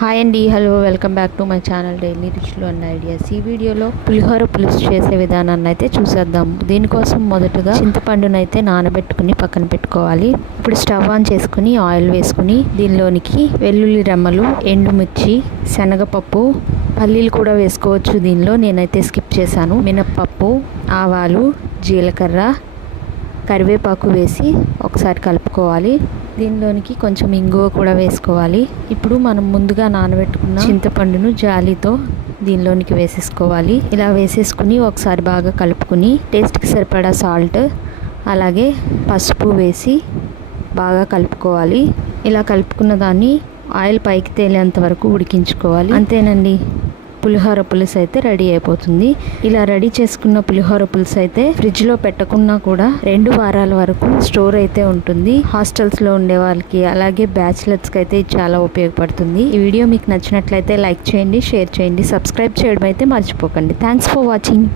Hi అండి, hello, welcome back to my channel daily రుచులు and ideas. ఈ వీడియోలో పులిహోర పులుసు చేసే విధానాన్ని అయితే చూసేద్దాము. దీనికోసం మొదటగా చింతపండును అయితే నానబెట్టుకుని పక్కన పెట్టుకోవాలి. ఇప్పుడు స్టవ్ ఆన్ చేసుకుని ఆయిల్ వేసుకుని దీనిలోనికి వెల్లుల్లి రెమ్మలు, ఎండుమిర్చి, శనగపప్పు, పల్లీలు కూడా వేసుకోవచ్చు. దీనిలో నేనైతే స్కిప్ చేశాను. మినప్పప్పు, ఆవాలు, జీలకర్ర, కరివేపాకు వేసి ఒకసారి కలుపుకోవాలి. దీనిలోనికి కొంచెం ఇంగువ కూడా వేసుకోవాలి. ఇప్పుడు మనం ముందుగా నానబెట్టుకున్న చింతపండును జాలితో దీనిలోనికి వేసేసుకోవాలి. ఇలా వేసేసుకుని ఒకసారి బాగా కలుపుకుని టేస్ట్కి సరిపడా సాల్ట్, అలాగే పసుపు వేసి బాగా కలుపుకోవాలి. ఇలా కలుపుకున్న దాన్ని ఆయిల్ పైకి తేలేంత వరకు ఉడికించుకోవాలి. అంతేనండి, పులిహోర పులుసు అయితే రెడీ అయిపోతుంది. ఇలా రెడీ చేసుకున్న పులిహోర పులుసు అయితే ఫ్రిడ్జ్లో పెట్టకున్నా కూడా 2 వారాల వరకు స్టోర్ అయితే ఉంటుంది. హాస్టల్స్లో ఉండే వాళ్ళకి, అలాగే బ్యాచిలర్స్కి అయితే ఇది చాలా ఉపయోగపడుతుంది. ఈ వీడియో మీకు నచ్చినట్లయితే లైక్ చేయండి, షేర్ చేయండి, సబ్స్క్రైబ్ చేయడం అయితే మర్చిపోకండి. Thanks for watching.